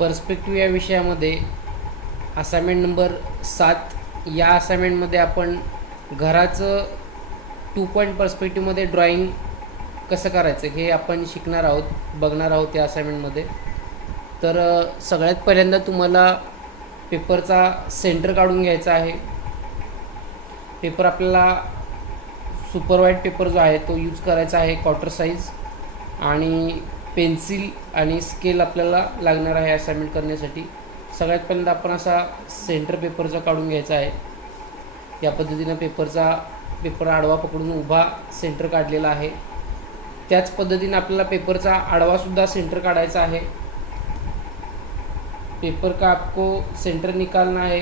Perspective या विषयामध्ये assignment number 7 या असाइनमेंटमध्ये आपण घराचं 2 पॉईंट पर्स्पेक्टिव्हमध्ये ड्रॉइंग कसं करायचं हे आपण शिकणार आहोत, बघणार आहोत या असाइनमेंटमध्ये. तर सगळ्यात पहिल्यांदा तुम्हाला पेपरचा सेंटर काढून घ्यायचा आहे. पेपर आपल्याला सुपर व्हाईट पेपर जो आहे तो यूज करायचा आहे, क्वार्टर साईज, आणि पेन्सिल आणि स्केल आपल्याला लागणार आहे असाइनमेंट करण्यासाठी. सगळ्यात पहिल्यांदा आपण असा सेंटर पेपरचा काढून घ्यायचा आहे. या पद्धतीनं पेपर आडवा पकडून उभा सेंटर काढलेला आहे. त्याच पद्धतीनं आपल्याला पेपरचा आडवासुद्धा सेंटर काढायचा आहे. पेपर का आपको सेंटर निकालना है.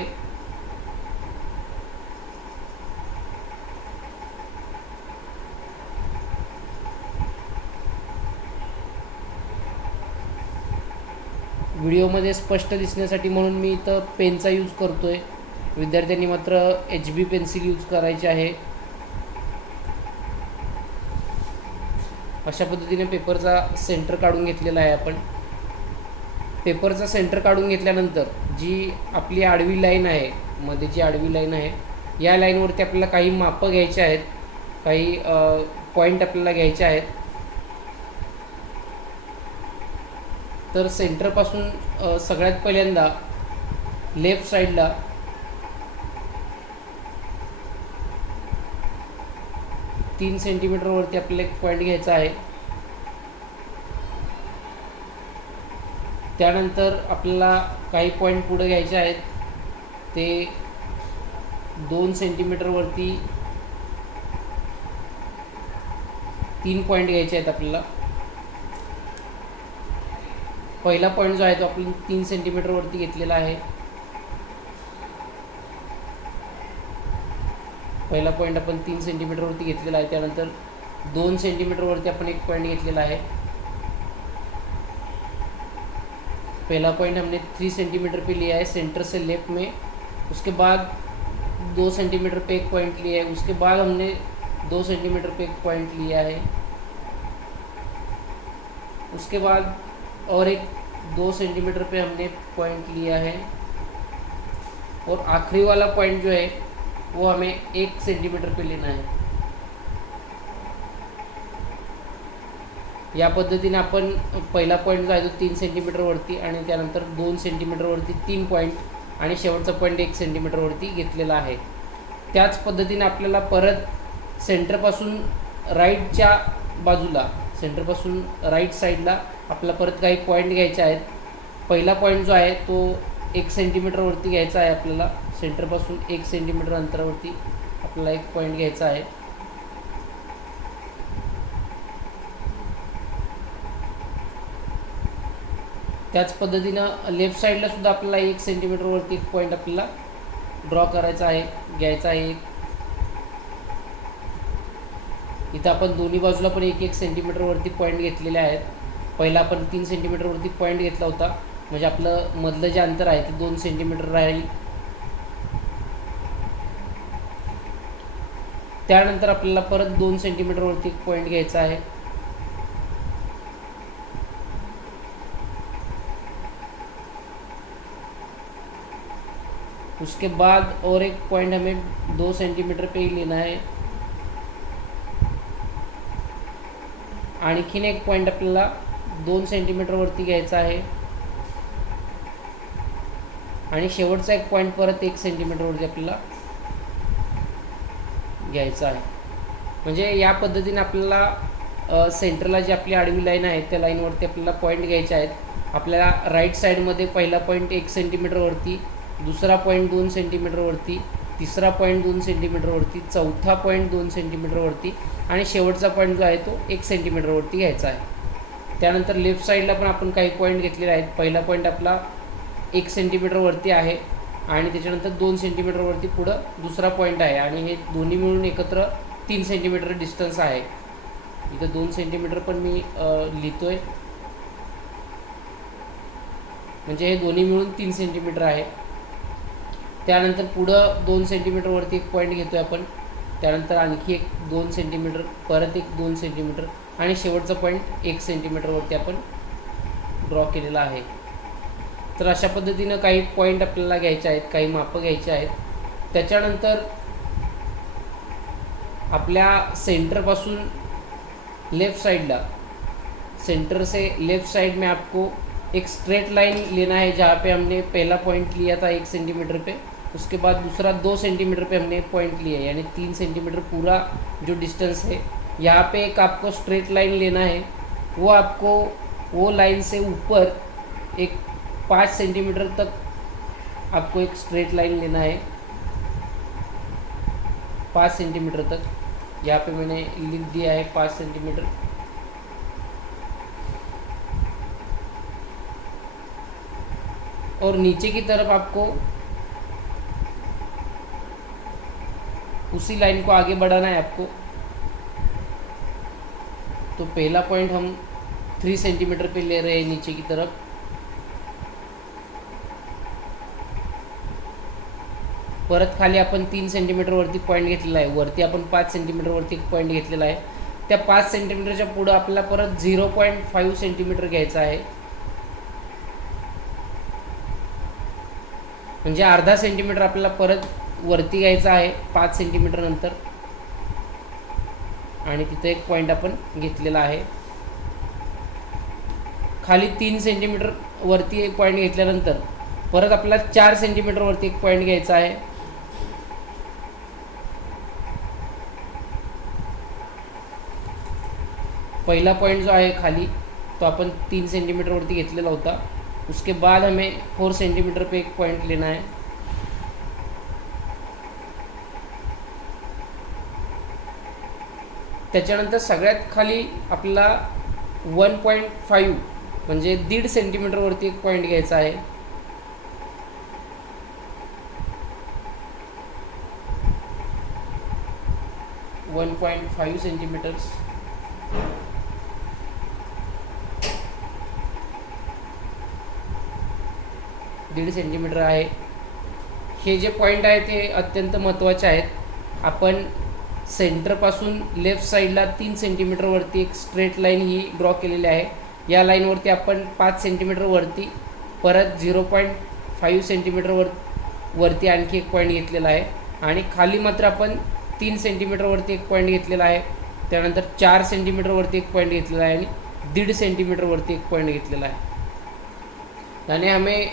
व्हिडिओमध्ये स्पष्ट दिसण्यासाठी म्हणून मी इथं पेनचा यूज करतो आहे. विद्यार्थ्यांनी मात्र HB पेन्सिल यूज करायची आहे. अशा पद्धतीने पेपरचा सेंटर काढून घेतलेला आहे आपण. पेपरचा सेंटर काढून घेतल्यानंतर जी आपली आडवी लाईन आहे, मध्ये जी आडवी लाईन आहे, या लाईनवरती आपल्याला काही मापं घ्यायचे आहेत, काही पॉईंट आपल्याला घ्यायचे आहेत. तर सेंटरपासून सगळ्यात पहिल्यांदा लेफ्ट साईडला 3 सेंटीमीटरवरती आपल्याला एक पॉईंट घ्यायचा आहे. त्यानंतर आपल्याला काही पॉईंट पुढे घ्यायचे आहेत. ते 2 सेंटीमीटरवरती 3 पॉईंट घ्यायचे आहेत आपल्याला. पहिला पॉईंट जो आहे तो आपण 3 सेंटीमीटरवरती घेतलेला आहे. पहिला पॉईंट आपण 3 सेंटीमीटरवरती घेतलेला आहे. त्यानंतर 2 सेंटीमीटरवरती आपण एक पॉईंट घेतलेला आहे. पहला पॉइंट हमने 3 सेंटीमीटर पे लिया है सेंटर से लेफ्ट में. उसके बाद 2 सेंटीमीटर पे एक पॉइंट लिया है. उसके बाद हमने 2 सेंटीमीटर पे एक पॉइंट लिया है. उसके बाद और एक 2 सेंटीमीटर पे हमने पॉइंट लिया है. और आखिरी वाला पॉइंट जो है वो हमें 1 सेंटीमीटर पे लेना है. या पद्धतीने आपण पहिला पॉईंट जो आहे तो 3 सेंटीमीटरवरती, आणि त्यानंतर 2 सेंटीमीटरवरती 3 पॉईंट, आणि शेवटचा पॉईंट 1 सेंटीमीटरवरती घेतलेला आहे. त्याच पद्धतीने आपल्याला परत सेंटरपासून राईटच्या बाजूला, सेंटरपासून राईट साईडला आपल्याला परत काही पॉईंट घ्यायचे आहेत. पहिला पॉईंट जो आहे तो 1 सेंटीमीटरवरती घ्यायचा आहे आपल्याला. सेंटरपासून 1 सेंटीमीटर अंतरावरती आपल्याला एक पॉईंट घ्यायचा आहे. त्याच पद्धतीनं लेफ्ट साईडला सुद्धा आपल्याला 1 सेंटीमीटरवरती एक पॉईंट आपल्याला ड्रॉ करायचा आहे, घ्यायचा आहे. इथं आपण दोन्ही बाजूला पण 1-1 सेंटीमीटरवरती पॉईंट घेतलेले आहेत. पहिला आपण 3 सेंटीमीटरवरती पॉईंट घेतला होता, म्हणजे आपलं मधलं जे अंतर आहे ते 2 सेंटीमीटर राहील. त्यानंतर आपल्याला परत 2 सेंटीमीटरवरती एक पॉईंट घ्यायचा आहे. उसके बाद और एक पॉइंट हमें 2 सेंटीमीटर पे ही लेना है. आणखीन एक पॉइंट आपल्याला 2 सेंटीमीटरवरती घ्यायचा आहे. आणि शेवटचा एक पॉइंट परत 1 सेंटीमीटरवरती आपल्याला घ्यायचा आहे. म्हणजे या पद्धतीने आपल्याला सेंटरला जी आपली आडवी लाईन आहे त्या लाईनवरती आपल्याला पॉईंट घ्यायचे आहेत. आपल्याला राईट साईडमध्ये पहिला पॉईंट 1 सेंटीमीटरवरती, दुसरा पॉईंट 2 सेंटीमीटरवरती, तिसरा पॉईंट 2 सेंटीमीटरवरती, चौथा पॉईंट 2 सेंटीमीटरवरती, आणि शेवटचा पॉईंट जो आहे तो 1 सेंटीमीटरवरती घ्यायचा आहे. त्यानंतर लेफ्ट साईडला पण आपण काही पॉईंट घेतलेले आहेत. पहिला पॉईंट आपला 1 सेंटीमीटरवरती आहे, आणि त्याच्यानंतर 2 सेंटीमीटरवरती पुढं दुसरा पॉईंट आहे, आणि हे दोन्ही मिळून एकत्र 3 सेंटीमीटर डिस्टन्स आहे. इथं 2 सेंटीमीटर पण मी लिहितो आहे, म्हणजे हे दोन्ही मिळून 3 सेंटीमीटर आहे. त्यानंतर पुढं 2 सेंटीमीटरवरती एक पॉईंट घेतो आहे आपण. त्यानंतर आणखी एक 2 सेंटीमीटर, परत एक 2 सेंटीमीटर, आणि शेवटचा पॉईंट 1 सेंटीमीटरवरती आपण ड्रॉ केलेला आहे. तर अशा पद्धतीनं काही पॉईंट आपल्याला घ्यायचे आहेत, काही मापं घ्यायचे आहेत. त्याच्यानंतर आपल्या सेंटरपासून लेफ़्ट साइडला, सेंटर से लेफ़्ट साइड में आपको एक स्ट्रेट लाइन लेना है, जहाँ पे हमने पहला पॉइंट लिया था 1 सेंटीमीटर पे, उसके बाद दूसरा 2 सेंटीमीटर पे हमने पॉइंट लिया, यानी 3 सेंटीमीटर पूरा जो डिस्टेंस है, यहाँ पे एक आपको स्ट्रेट लाइन लेना है. वो आपको वो लाइन से ऊपर एक 5 सेंटीमीटर तक आपको एक स्ट्रेट लाइन लेना है, 5 सेंटीमीटर तक. यहाँ पे मैंने लिख दिया है 5 सेंटीमीटर. और नीचे की तरफ आपको उसी लाइन को आगे बढ़ाना है आपको. तो पहला पॉइंट हम 3 सेंटीमीटर पे ले रहे हैं नीचे की तरफ. परत खाली आपण 3 सेंटीमीटरवरती पॉईंट घेतलेला आहे, वरती आपण 5 सेंटीमीटरवरती एक पॉईंट घेतलेला आहे. त्या 5 सेंटीमीटरच्या पुढं आपल्याला परत 0.5 सेंटीमीटर घ्यायचं आहे, म्हणजे अर्धा सेंटीमीटर आपल्याला परत वरती घ्यायचं आहे 5 सेंटीमीटर नंतर. आणि तिथे एक पॉईंट आपण घेतलेला आहे. खाली 3 सेंटीमीटर वरती एक पॉईंट घेतल्यानंतर परत आपल्याला 4 सेंटीमीटरवरती एक पॉईंट घ्यायचा आहे. पहला पॉइंट जो है खाली, तो अपन 3 सेंटीमीटरवरती घेतलेला होता. उसके बाद हमें 4 सेंटीमीटर पे एक पॉइंट लेना है. त्याच्यानंतर सगळ्यात खाली आपला 1.5 म्हणजे 1.5 सेंटीमीटरवरती एक पॉइंट घ्यायचा आहे. One 1.5 centimetres. दीड सेंटीमीटर आहे. हे जे पॉईंट आहे ते अत्यंत महत्त्वाचे आहेत. आपण सेंटरपासून लेफ्ट साईडला 3 सेंटीमीटरवरती एक स्ट्रेट लाईन ही ड्रॉ केलेली आहे. या लाईनवरती आपण 5 सेंटीमीटरवरती परत 0.5 सेंटीमीटरवरती आणखी एक पॉईंट घेतलेला आहे. आणि खाली मात्र आपण 3 सेंटीमीटरवरती एक पॉईंट घेतलेला आहे. त्यानंतर 4 सेंटीमीटरवरती एक पॉईंट घेतलेला आहे आणि 1.5 सेंटीमीटरवरती एक पॉईंट घेतलेला आहे. यानी हमें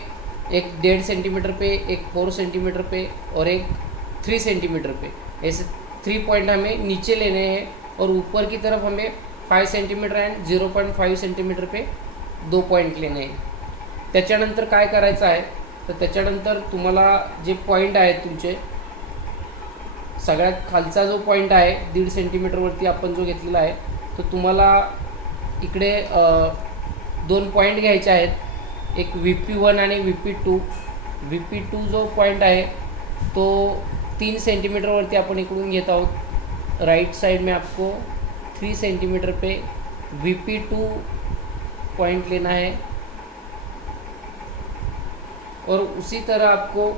एक 1.5 सेंटीमीटर पे, एक 4 सेंटीमीटर पे और एक 3 सेंटीमीटर पे, ऐसे 3 पॉइंट हमें नीचे लेने हैं. और ऊपर की तरफ हमें 5 सेंटीमीटर एंड 0.5 सेंटीमीटर पे 2 पॉइंट लेने हैं. त्याच्यानंतर काय करायचं आहे, तर त्याच्यानंतर तुम्हाला जे पॉईंट आहेत तुमचे, सगळ्यात खालचा जो पॉईंट आहे 1.5 सेंटीमीटरवरती आपण जो घेतलेला आहे, तो तुम्हाला इकडे 2 पॉईंट घ्यायचे आहेत, एक VP1 आणि VP2. VP2 जो पॉईंट आहे तो 3 सेंटीमीटरवरती आपण इकडून घेत आहोत. राइट साइड में आपको 3 सेंटीमीटर पे VP2 पॉइंट लेना है. और उसी तरह आपको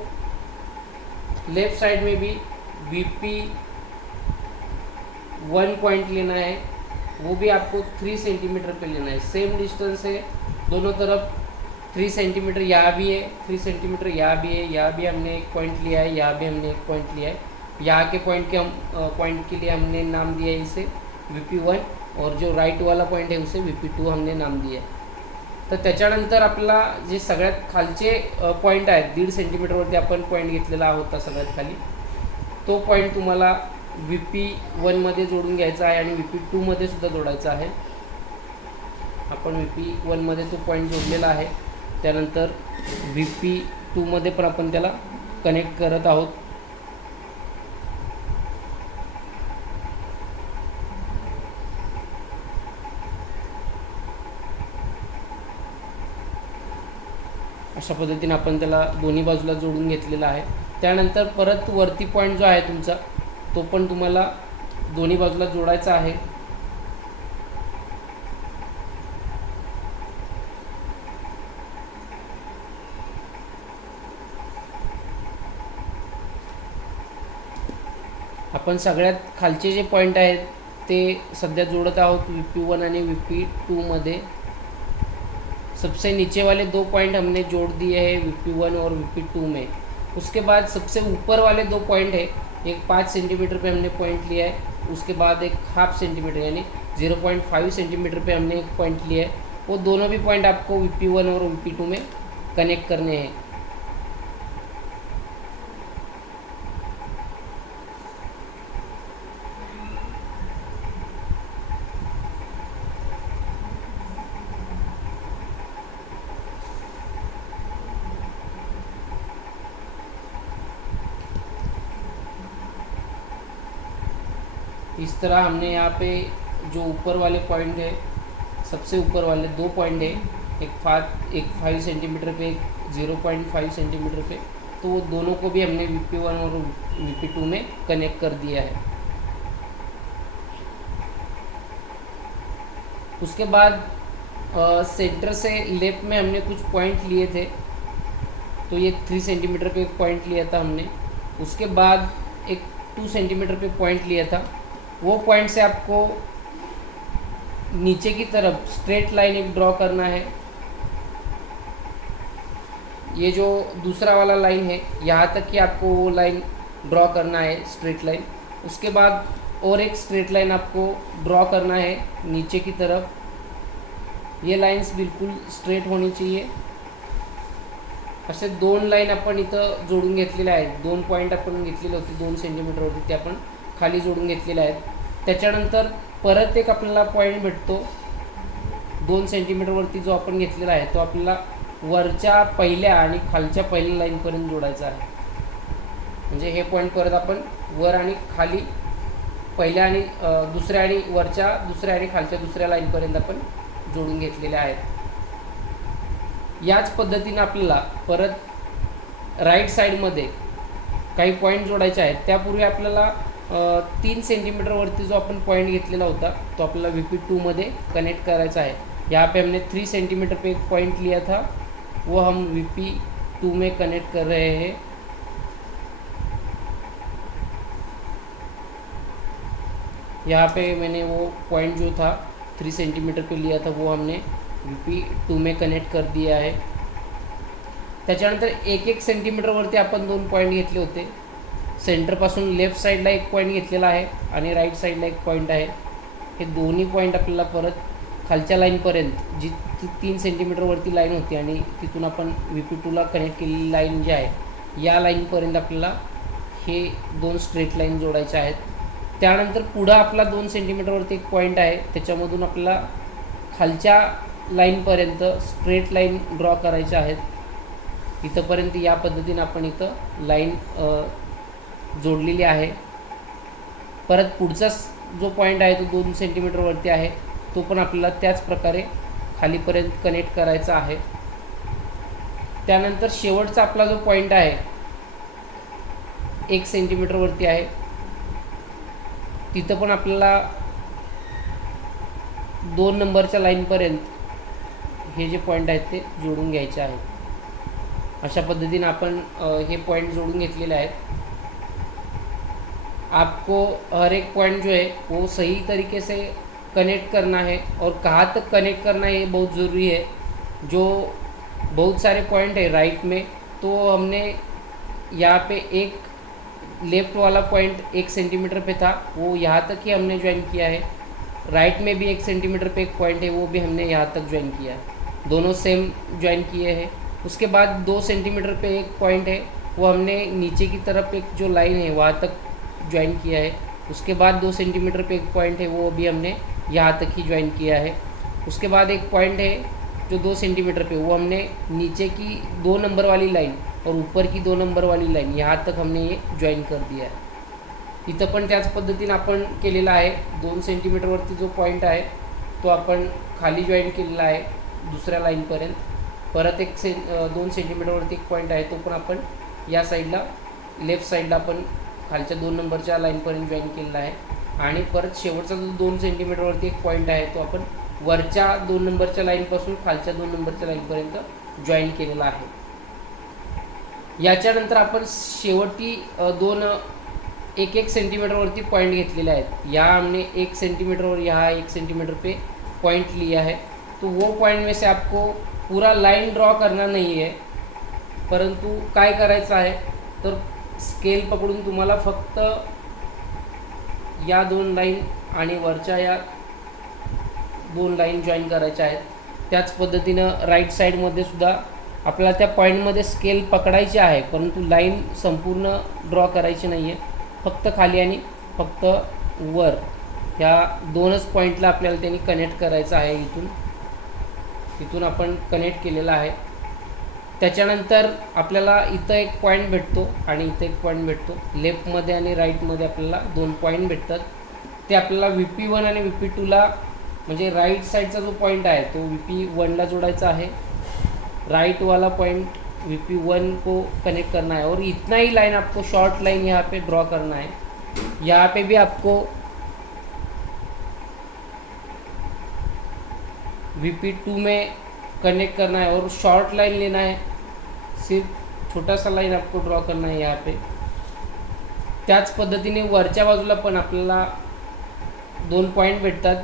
लेफ़्ट साइड में भी VP1 पॉइंट लेना है, वो भी आपको 3 सेंटीमीटर पे लेना है. सेम डिस्टेंस है दोनों तरफ. 3 सेंटीमीटर यहाँ भी है, 3 सेंटीमीटर यहाँ भी है, यहाँ भी हमने एक पॉइंट लिया है, यहाँ भी हमने एक पॉइंट लिया है. यहाँ के पॉइंट के लिए हमने नाम दिया है इसे VP1, और जो राइट वाला पॉइंट है उसे VP2 हमने नाम दिया है. तर त्याच्यानंतर आपला जे सगळ्यात खालचे पॉईंट आहेत, 1.5 सेंटीमीटरवरती आपण पॉईंट घेतलेला होता सगळ्यात खाली, तो पॉईंट तुम्हाला VP1मध्ये जोडून घ्यायचा आहे आणि VP2मध्ये सुद्धा जोडायचा आहे. आपण VP1मध्ये तो पॉईंट जोडलेला आहे. त्यानंतर VP2मध्ये पण आपण त्याला कनेक्ट करत आहोत. अशा पद्धतीने आपण त्याला दोन्ही बाजूला जोडून घेतलेला आहे. त्यानंतर परत वरती पॉईंट जो आहे तुमचा, तो पण तुम्हाला दोन्ही बाजूला जोडायचा आहे. आपण सगळ्यात खालचे जे पॉईंट आहेत ते सध्या जोडत आहोत VP1 आणि VP2मध्ये. सबसे नीचे वाले 2 पॉइंट हमने जोड़ दिए हैं VP1 और VP2 में। उसके बाद सबसे ऊपर वाले 2 पॉइंट है, एक 5 सेंटीमीटर पे हमने पॉइंट लिया है, उसके बाद एक हाफ सेंटीमीटर यानी 0.5 सेंटीमीटर पे हमने एक पॉइंट लिया है। वो दोनों भी पॉइंट आपको VP1 और VP2 में कनेक्ट करने हैं। इस तरह हमने यहाँ पे जो ऊपर वाले पॉइंट है, सबसे ऊपर वाले 2 पॉइंट है, एक 5 सेंटीमीटर पे, एक 0.5 सेंटीमीटर पे, तो वो दोनों को भी हमने VP1 और VP2 में कनेक्ट कर दिया है। उसके बाद सेंटर से लेफ्ट में हमने कुछ पॉइंट लिए थे, तो ये 3 सेंटीमीटर पे एक पॉइंट लिया था हमने। उसके बाद एक 2 सेंटीमीटर पे पॉइंट लिया था। वो पॉइंट से आपको नीचे की तरफ स्ट्रेट लाइन एक ड्रॉ करना है। ये जो दूसरा वाला लाइन है, यहाँ तक कि आपको वो लाइन ड्रॉ करना है, स्ट्रेट लाइन। उसके बाद और एक स्ट्रेट लाइन आपको ड्रॉ करना है नीचे की तरफ। ये लाइन्स बिलकुल स्ट्रेट होनी चाहिए। असे 2 लाईन आपण इथं जोडून घेतलेल्या आहेत। 2 पॉईंट आपण घेतलेले होते 2 सेंटीमीटरवरती, ते आपण खाली जोडून घेतलेले आहेत। त्याच्यानंतर परत एक आपल्याला पॉईंट भेटतो 2 सेंटीमीटरवरती, जो आपण घेतलेला आहे तो आपल्याला वरच्या पहिल्या आणि खालच्या पहिल्या लाईनपर्यंत जोडायचा आहे। म्हणजे हे पॉईंट परत आपण वर आणि खाली पहिल्या आणि दुसऱ्या आणि वरच्या दुसऱ्या आणि खालच्या दुसऱ्या लाईनपर्यंत आपण जोडून घेतलेले आहेत। याच पद्धतीने आपल्याला परत राईट साईडमध्ये काही पॉईंट जोडायचे आहेत। त्यापूर्वी आपल्याला 3 सेंटीमीटरवरती जो आपण पॉइंट घेतलेला होता तो आपल्याला VP2 मध्ये कनेक्ट करायचा है। यहाँ पे हमने 3 सेंटीमीटर पे एक पॉइंट लिया था, वो हम VP2 में कनेक्ट कर रहे हैं। यहाँ पे मैंने वो पॉइंट जो था 3 सेंटीमीटर पे लिया था वो हमने VP2 में कनेक्ट कर दिया है। त्याच्यानंतर 1-1 सेंटीमीटरवरती आपण 2 पॉइंट घेतले होते। सेंटरपासून लेफ्ट साईडला एक पॉईंट घेतलेला आहे आणि राईट साईडला एक पॉईंट आहे। हे दोन्ही पॉईंट आपल्याला परत खालच्या लाईनपर्यंत, जी 3 सेंटीमीटरवरती लाईन होती आणि तिथून आपण VP2ला कनेक्ट केलेली लाईन जी आहे, या लाईनपर्यंत आपल्याला हे 2 स्ट्रेट लाईन जोडायचे आहेत। त्यानंतर पुढं आपला 2 सेंटीमीटरवरती एक पॉईंट आहे, त्याच्यामधून आपल्याला खालच्या लाईनपर्यंत स्ट्रेट लाईन ड्रॉ करायच्या आहेत। इथंपर्यंत या पद्धतीने आपण इथं लाईन जोडलेली आहे। परत पुढचा जो पॉईंट आहे तो 2 सेंटीमीटरवरती आहे, तो पण आपल्याला त्याच प्रकारे खालीपर्यंत कनेक्ट करायचा आहे। त्यानंतर शेवटचा आपला जो पॉईंट आहे 1 सेंटीमीटरवरती आहे, तिथं पण आपल्याला 2 नंबरच्या लाईनपर्यंत हे जे पॉईंट आहेत ते जोडून घ्यायचे आहेत। अशा पद्धतीने आपण हे पॉईंट जोडून घेतलेले आहेत। आपको हर एक पॉइंट जो है वो सही तरीके से कनेक्ट करना है, और कहाँ तक कनेक्ट करना है ये बहुत ज़रूरी है। जो बहुत सारे पॉइंट है राइट में, तो हमने यहाँ पे एक लेफ़्ट वाला पॉइंट 1 सेंटीमीटर पे था, वो यहाँ तक ही हमने ज्वाइन किया है। राइट में भी 1 सेंटीमीटर पे एक पॉइंट है, वो भी हमने यहाँ तक ज्वाइन किया है। दोनों सेम ज्वाइन किए हैं। उसके बाद 2 सेंटीमीटर पे एक पॉइंट है, वो हमने नीचे की तरफ एक जो लाइन है वहाँ तक ज्वाइन किया है। उसके बाद 2 सेंटीमीटर पे एक पॉइंट है, वो अभी हमने यहाँ तक ही ज्वाइन किया है। उसके बाद एक पॉइंट है जो 2 सेंटीमीटर पे, वो हमने नीचे की 2 नंबर वाली लाइन और ऊपर की 2 नंबर वाली लाइन यहाँ तक हमने ये ज्वाइन कर दिया है। इथं पण त्याच पद्धतीने आपण केलेला आहे। 2 सेंटीमीटरवरती जो पॉइंट आहे तो आपण खाली जॉईन केलेला आहे दुसऱ्या लाईनपर्यंत। परत 2 सेंटीमीटरवरती एक पॉइंट आहे, तो पण आपण या साईडला लेफ्ट साईडला आपण खालच्या 2 नंबरच्या लाईनपर्यंत जॉईन केलेला आहे। आणि परत शेवटचा जो 2 सेंटीमीटरवरती एक पॉइंट आहे तो आपण वरच्या 2 नंबरच्या लाईनपासून खालच्या 2 नंबरच्या लाईनपर्यंत जॉईन केलेला आहे। याच्यानंतर आपण शेवटी 1-1 सेंटीमीटरवरती पॉइंट घेतलेले आहेत। यहाँ हमने 1 सेंटीमीटर और यहाँ 1 सेंटीमीटर पे पॉइंट लिया है। तो वो पॉइंट में से आपको पुरा लाईन ड्रॉ करणार नाही आहे, परंतु काय करायचं आहे तर स्केल पकडून तुम्हाला फक्त या 2 लाईन आणि वरच्या या 2 लाईन जॉईन करायच्या आहेत. त्याच पद्धतीनं राईट साईडमध्ये सुद्धा आपल्याला त्या पॉईंटमध्ये स्केल पकडायची आहे, परंतु लाईन संपूर्ण ड्रॉ करायची नाही आहे, फक्त खाली आणि फक्त वर ह्या 2च पॉईंटला आपल्याला त्यांनी कनेक्ट करायचं आहे. इथून आपण कनेक्ट केलेला आहे. त्याच्यानंतर आपल्याला इथं एक पॉईंट भेटतो आणि इथं एक पॉईंट भेटतो. लेफ्टमध्ये आणि राईटमध्ये आपल्याला 2 पॉईंट भेटतात. ते आपल्याला VP1 आणि VP2ला म्हणजे राइट साइडचा जो पॉइंट है तो VP1 ला जोड़ाचा है, राइट वाला पॉइंट VP1 को कनेक्ट करना है। और इतना ही लाइन आपको शॉर्ट लाइन यहाँ पे ड्रॉ करना है। यहाँ पे भी आपको VP2 में कनेक्ट करना है और शॉर्ट लाइन लेना है, सिर्फ छोटा सा लाइन आपको ड्रॉ करना है यहाँ पे। त्याच पद्धतीने वरच्या बाजूला पण आपल्याला 2 पॉइंट भेटतात,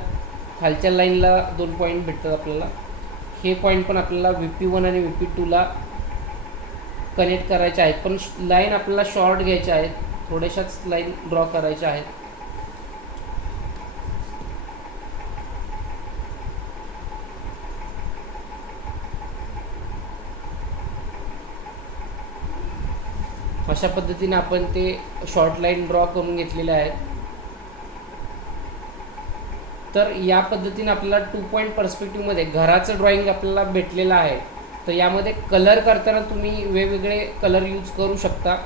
खालच्या लाईनला 2 पॉइंट भेटतात आपल्याला। हे पॉइंट पण आपल्याला VP1 आणि VP2 ला कनेक्ट करायचे आहेत, पण लाईन आपल्याला शॉर्ट घ्यायच्या आहेत, थोड्याशाच लाईन ड्रॉ करायच्या आहेत। अशा पद्धतीने आपण ते शॉर्ट लाईन ड्रॉ करून घेतलेले आहेत। तर या पद्धतीने आपल्याला 2 पॉइंट पर्स्पेक्टिव्हमध्ये घराचं ड्रॉइंग आपल्याला भेटलेलं आहे। तर यामध्ये कलर करताना तुम्ही वेगवेगळे कलर यूज करू शकता।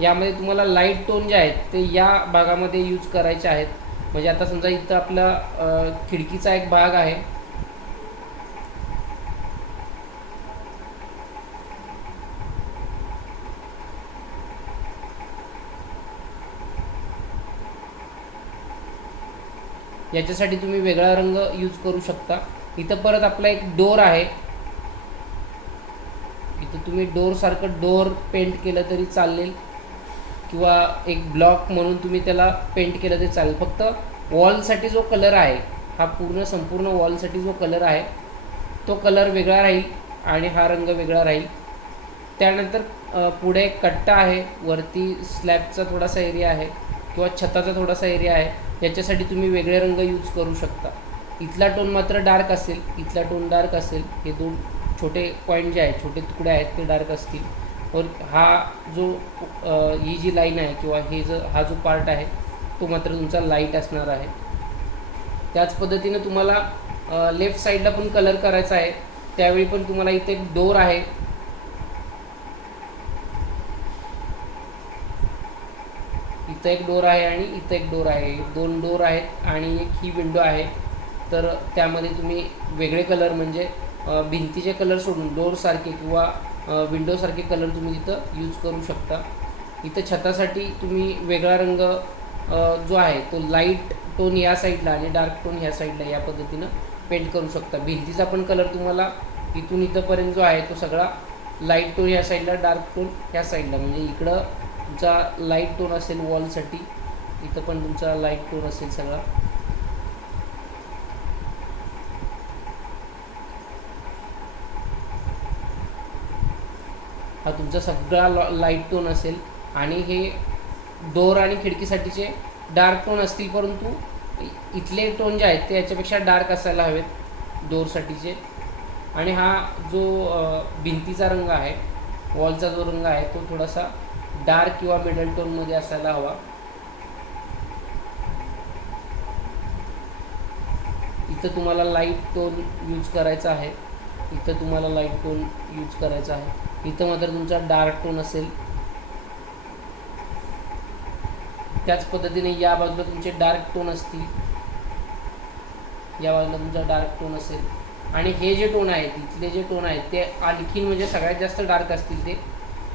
यामध्ये तुम्हाला लाईट टोन जे आहेत ते या भागामध्ये यूज करायचे आहेत। म्हणजे आता समजा इथं आपला खिडकीचा एक भाग आहे, याच्यासाठी तुम्ही वेगळा रंग यूज करू शकता। इथं परत आपला एक डोर आहे, इथं तुम्ही डोर सारखं डोर पेंट केलं तरी चालेल किंवा एक ब्लॉक म्हणून तुम्ही त्याला पेंट केलं तरी चालेल। फक्त वॉलसाठी जो कलर आहे हा संपूर्ण वॉलसाठी जो कलर आहे तो कलर वेगळा राहील आणि हा रंग वेगळा राहील। त्यानंतर पुढे एक कट्टा आहे, वरती स्लॅबचा थोडासा एरिया आहे किंवा छताचा थोडासा एरिया आहे, याच्यासाठी तुम्ही वेगळे रंग यूज करू शकता। इथला टोन मात्र डार्क असेल, इथला टोन डार्क असेल, हे 2 छोटे पॉइंट जे आहेत, छोटे तुकडे आहेत ते डार्क असतील। और हा जो ही जी लाईन आहे किंवा हा जो पार्ट आहे तो मात्र तुमचा लाईट असणार आहे। त्याच पद्धतीने तुम्हाला लेफ्ट साईडला पण कलर करायचा आहे, त्यावेळी पण तुम्हाला इथे एक डोर आहे, इथं एक डोर आहे आणि इथं एक डोर आहे, 2 डोर आहेत आणि एक ही विंडो आहे। तर त्यामध्ये तुम्ही वेगळे कलर म्हणजे भिंतीचे कलर सोडून डोर सारखे किंवा विंडो सारखे कलर तुम्ही इथं यूज करू शकता। इथं छतासाठी तुम्ही वेगळा रंग जो आहे तो लाईट टोन या साईडला आणि डार्क टोन ह्या साईडला या पद्धतीनं पेंट करू शकता। भिंतीचा पण कलर तुम्हाला इथून इथंपर्यंत जो आहे तो सगळा लाईट टोन या साईडला, डार्क टोन ह्या साईडला, म्हणजे इकडं तुमचा लाईट टोन असेल वॉलसाठी, इथं पण तुमचा लाईट टोन असेल सगळा। हा तुमचा सगळा लाईट टोन असेल आणि हे डोर आणि खिडकीसाठीचे डार्क टोन असतील, परंतु इथले टोन जे आहेत ते याच्यापेक्षा डार्क असायला हवेत डोरसाठीचे। आणि हा जो भिंतीचा रंग आहे, वॉलचा जो रंग आहे तो थोडासा डार्क किंवा मिडल टोनमध्ये असायला हवा। इथं तुम्हाला लाईट टोन यूज करायचा आहे, इथं तुम्हाला लाईट टोन यूज करायचा आहे, इथं मात्र तुमचा डार्क टोन असेल। त्याच पद्धतीने या बाजूला तुमचे डार्क टोन असतील, या बाजूला तुमचा डार्क टोन असेल। आणि हे जे टोन आहेत, इथले जे टोन आहेत ते आणखीन म्हणजे सगळ्यात जास्त डार्क असतील ते,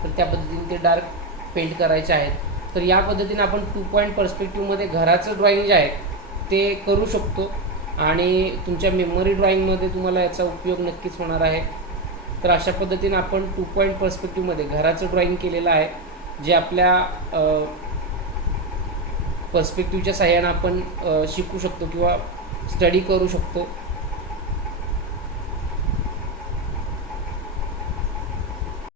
तर त्या पद्धतीने ते डार्क पेंट करायचे आहेत। तर या पद्धतीने आपण 2 पॉइंट पर्स्पेक्टिव्हमध्ये घराचं ड्रॉइंग जे आहे ते करू शकतो आणि तुमच्या मेमरी ड्रॉइंगमध्ये तुम्हाला याचा उपयोग नक्कीच होणार आहे। तर अशा पद्धतीने आपण 2 पॉइंट पर्स्पेक्टिव्हमध्ये घराचं ड्रॉइंग केलेलं आहे, जे आपल्या पर्स्पेक्टिव्हच्या सहाय्याने आपण शिकू शकतो किंवा स्टडी करू शकतो।